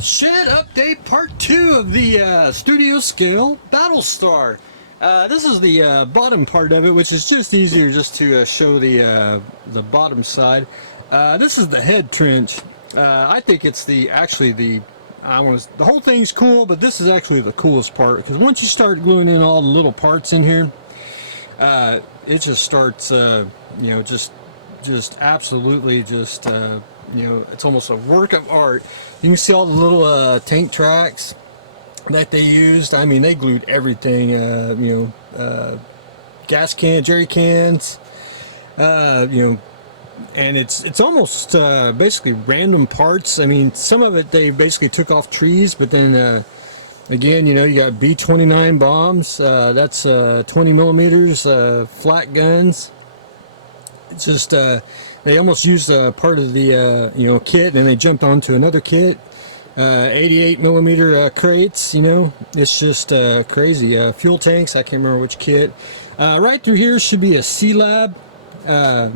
Shed update part 2 of the studio scale Battlestar. This is the bottom part of it, which is just easier just to show the bottom side. This is the head trench. I think it's the the whole thing's cool, but this is actually the coolest part because once you start gluing in all the little parts in here, it just starts just absolutely just it's almost a work of art. You can see all the little tank tracks that they used. I mean, they glued everything, gas cans, jerry cans, and it's almost basically random parts. I mean, some of it they basically took off trees, but then again, you got B-29 bombs, that's 20 millimeters, flat guns. It's just they almost used part of the kit, and then they jumped onto another kit. 88 millimeter crates. It's just crazy. Fuel tanks, I can't remember which kit. Right through here should be a C-Lab. I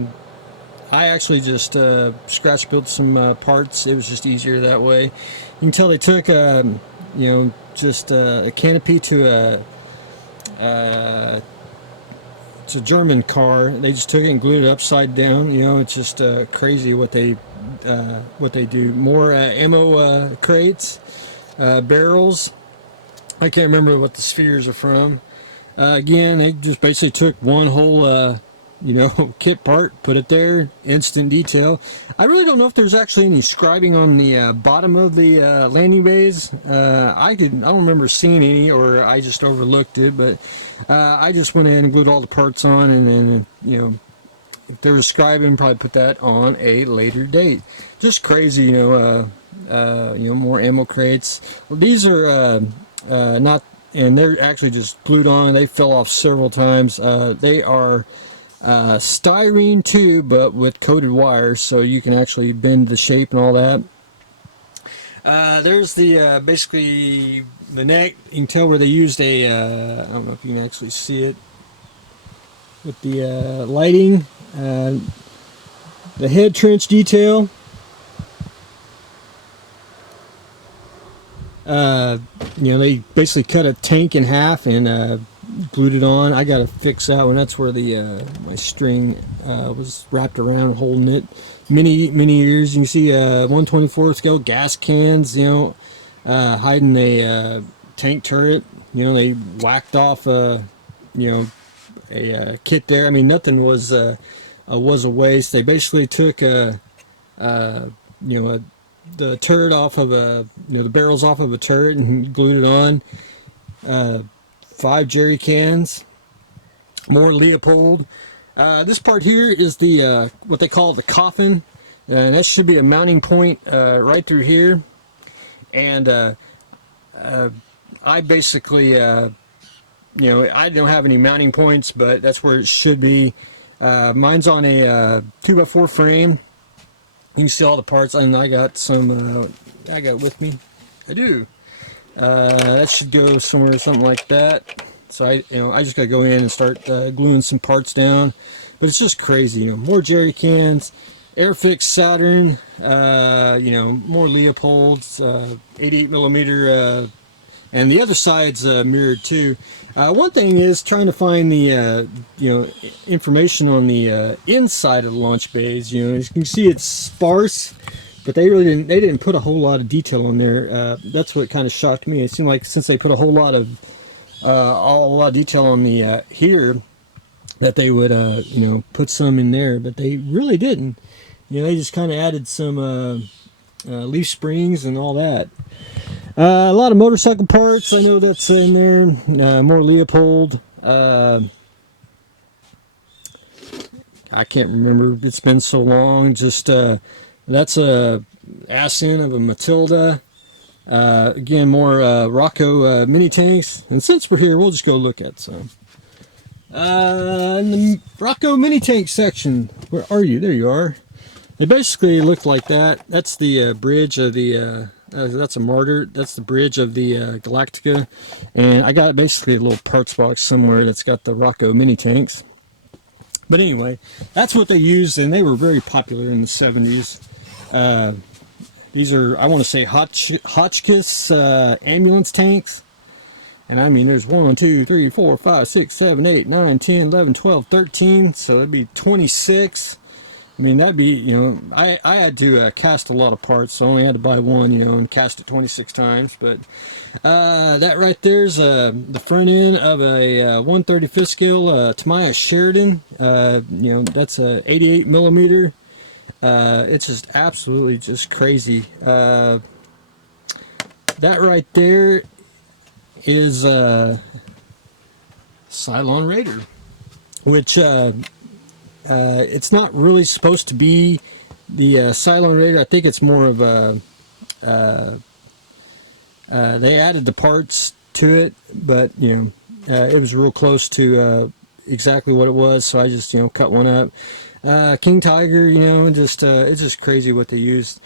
actually just scratch built some parts. It was just easier that way. You can tell they took just a canopy to it's a German car. They just took it and glued it upside down. It's just crazy what they do. More ammo crates, barrels. I can't remember what the spheres are from. Again, they just basically took one whole kit part, put it there, instant detail. I really don't know if there's actually any scribing on the bottom of the landing bays. I don't remember seeing any, or I just overlooked it, but I just went in and glued all the parts on, and then if there was scribing, probably put that on a later date. Just crazy. More ammo crates. These are not, and they're actually just glued on. They fell off several times. They are styrene too, but with coated wires, so you can actually bend the shape and all that. There's the basically the neck. You can tell where they used a I don't know if you can actually see it with the lighting. The head trench detail. They basically cut a tank in half and glued it on. I got to fix that one. That's where the my string was wrapped around holding it. Many years. You can see 1/24 scale gas cans. Hiding a tank turret. They whacked off a kit there. I mean, nothing was a waste. They basically took the turret off of the barrels off of a turret and glued it on. 5 jerry cans, more Leopold. This part here is the what they call the coffin. That should be a mounting point right through here. And I basically, I don't have any mounting points, but that's where it should be. Mine's on a 2x4 frame. You can see all the parts, and I got some. I got with me. I do. That should go somewhere, something like that. So I just gotta go in and start gluing some parts down. But it's just crazy, more jerry cans, Airfix Saturn, more Leopolds, 88 millimeter, and the other side's mirrored too. One thing is trying to find the information on the inside of the launch bays. As you can see, it's sparse. But they didn't put a whole lot of detail on there. That's what kind of shocked me. It seemed like since they put a whole lot of detail on the here, that they would put some in there, but they really didn't. They just kind of added some leaf springs and all that. A lot of motorcycle parts. I know that's in there. More Leopold. I can't remember. It's been so long. Just that's a ass end of a Matilda. Again, more Rocco mini tanks. And since we're here, we'll just go look at some. In the Rocco mini tank section, where are you? There you are. They basically look like that. That's the bridge of the. That's a Martyr. That's the bridge of the Galactica. And I got basically a little parts box somewhere that's got the Rocco mini tanks. But anyway, that's what they used, and they were very popular in the 70s. these are, I want to say, Hotchkiss ambulance tanks. And I mean, there's 1, 2, 3, 4, 5, 6, 7, 8, 9, 10, 11, 12, 13. So that'd be 26. I mean, that'd be, you know, I had to cast a lot of parts, so I only had to buy one, you know, and cast it 26 times. But that right there's the front end of a 1/35 scale Tamiya Sheridan. You know, that's a 88 millimeter. It's just absolutely just crazy. That right there is Cylon Raider, which it's not really supposed to be the Cylon Raider. I think it's more of a they added the parts to it, but you know, it was real close to exactly what it was, so I just, you know, cut one up. King Tiger, you know, just it's just crazy what they used.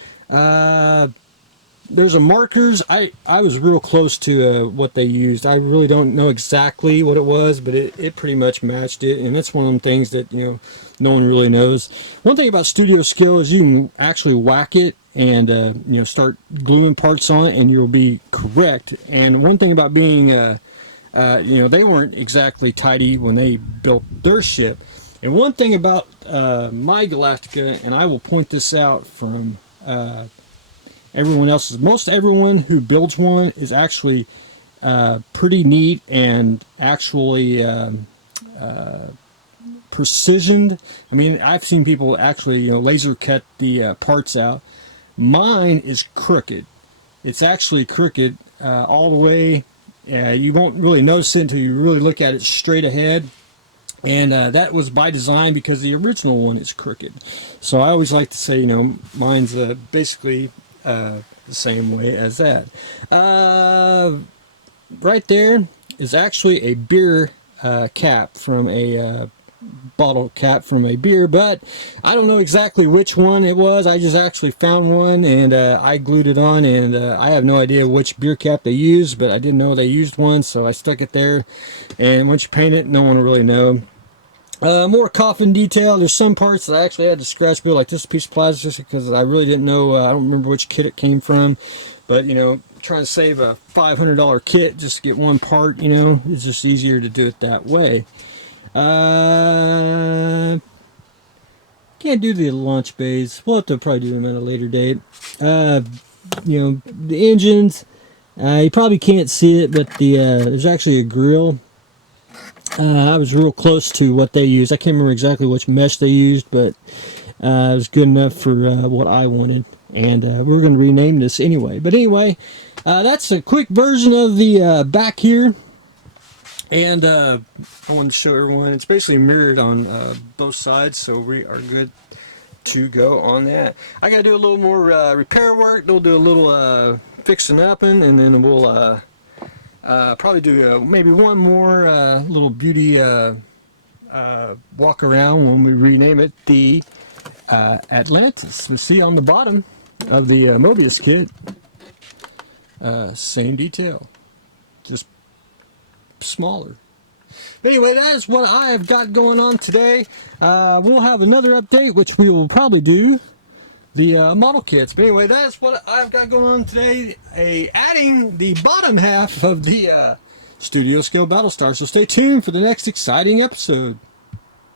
There's a markers. I was real close to what they used. I really don't know exactly what it was, but it pretty much matched it, and that's one of them things that, you know, no one really knows. One thing about studio skill is you can actually whack it and you know, start gluing parts on it, and you'll be correct. And one thing about being you know, they weren't exactly tidy when they built their ship. And one thing about my Galactica, and I will point this out from everyone else's, most everyone who builds one is actually pretty neat and actually precisioned. I mean, I've seen people actually, you know, laser cut the parts out. Mine is crooked. It's actually crooked all the way. You won't really notice it until you really look at it straight ahead. And that was by design, because the original one is crooked. So I always like to say, you know, mine's basically the same way as that. Right there is actually a beer cap from a bottle cap from a beer, but I don't know exactly which one it was. I just actually found one, and I glued it on, and I have no idea which beer cap they used, but I didn't know they used one, so I stuck it there. And once you paint it, no one will really know. More coffin detail. There's some parts that I actually had to scratch build, like this piece of plastic, just because I really didn't know. I don't remember which kit it came from, but you know, trying to save a $500 kit just to get one part, you know, it's just easier to do it that way. Can't do the launch bays. We'll have to probably do them at a later date. You know, the engines, you probably can't see it, but the there's actually a grill. I was real close to what they used. I can't remember exactly which mesh they used, but it was good enough for what I wanted. And we're going to rename this anyway. But anyway, that's a quick version of the back here. And I wanted to show everyone, it's basically mirrored on both sides, so we are good to go on that. I got to do a little more repair work. We'll do a little fixing up, and then we'll probably do maybe one more little beauty walk around when we rename it the Atlantis. We see on the bottom of the Mobius kit, same detail, just smaller. But anyway, that is what I have got going on today. We'll have another update, which we will probably do the model kits. But anyway, that is what I've got going on today, adding the bottom half of the studio scale Battlestar. So stay tuned for the next exciting episode.